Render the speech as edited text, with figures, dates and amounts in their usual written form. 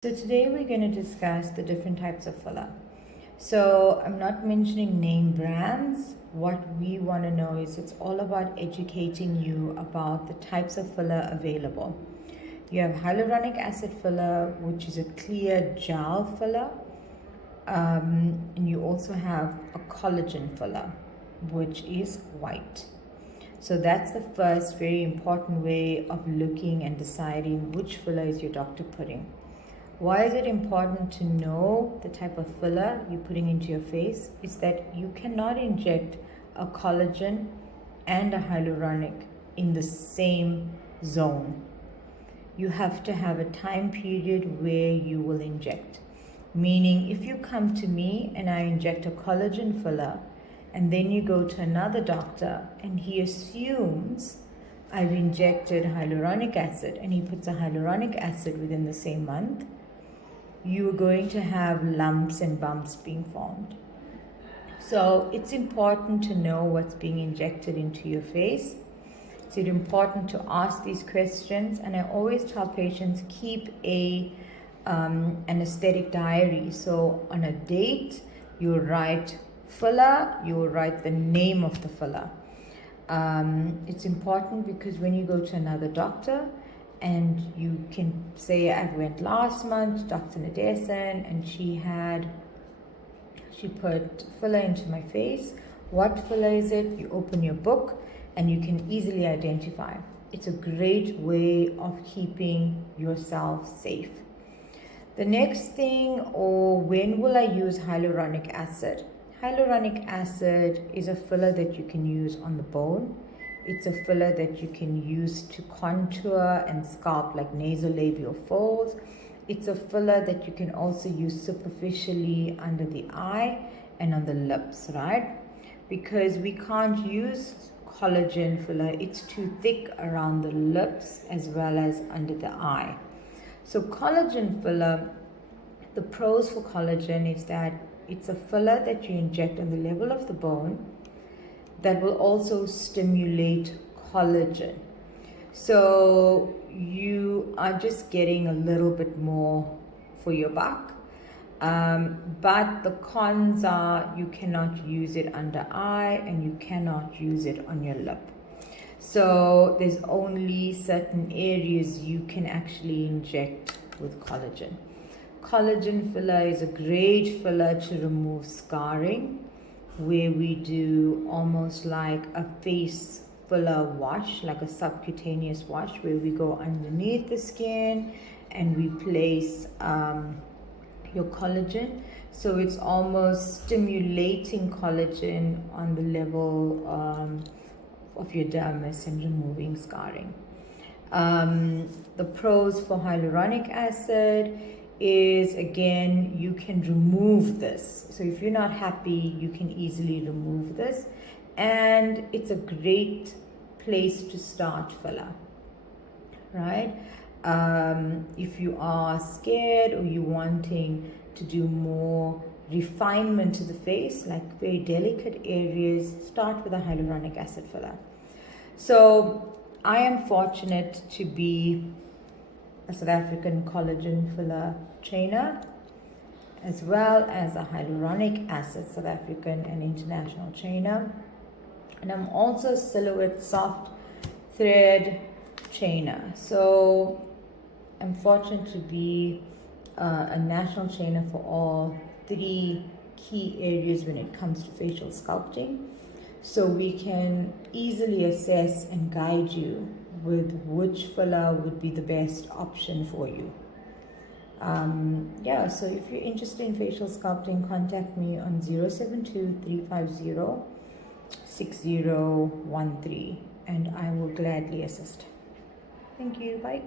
So today we're going to discuss the different types of filler. So I'm not mentioning name brands. What we want to know is it's all about educating you about the types of filler available. You have hyaluronic acid filler, which is a clear gel filler. And you also have a collagen filler, which is white. So that's the first very important way of looking and deciding which filler is your doctor putting. Why is it important to know the type of filler you're putting into your face? Is that you cannot inject a collagen and a hyaluronic in the same zone. You have to have a time period where you will inject. Meaning, if you come to me and I inject a collagen filler, and then you go to another doctor and he assumes I've injected hyaluronic acid and he puts a hyaluronic acid within the same month, you're going to have lumps and bumps being formed. So it's important to know what's being injected into your face. It's important to ask these questions, and I always tell patients keep an aesthetic diary. So on a date, you'll write filler, you'll write the name of the filler. It's important because when you go to another doctor, and you can say, I went last month, Dr. Nadesan, and she put filler into my face. What filler is it? You open your book and you can easily identify. It's a great way of keeping yourself safe. The next thing, or when will I use hyaluronic acid? Hyaluronic acid is a filler that you can use on the bone. It's a filler that you can use to contour and sculpt like nasolabial folds. It's a filler that you can also use superficially under the eye and on the lips, right? Because we can't use collagen filler. It's too thick around the lips as well as under the eye. So collagen filler, the pros for collagen is that it's a filler that you inject on the level of the bone that will also stimulate collagen. So you are just getting a little bit more for your buck. But the cons are you cannot use it under eye and you cannot use it on your lip. So there's only certain areas you can actually inject with collagen. Collagen filler is a great filler to remove scarring, where we do almost like a face filler wash, like a subcutaneous wash, where we go underneath the skin and we place your collagen. So it's almost stimulating collagen on the level of your dermis and removing scarring. The pros for hyaluronic acid is, again, you can remove this. So if you're not happy, you can easily remove this. And it's a great place to start filler, right? If you are scared or you're wanting to do more refinement to the face, like very delicate areas, start with a hyaluronic acid filler. So I am fortunate to be a South African collagen filler trainer, as well as a hyaluronic acid South African and international trainer. And I'm also a silhouette soft thread trainer. So I'm fortunate to be a national trainer for all three key areas when it comes to facial sculpting. So we can easily assess and guide you with which filler would be the best option for you. So if you're interested in facial sculpting, contact me on 072-350-6013 and I will gladly assist. Thank you. Bye.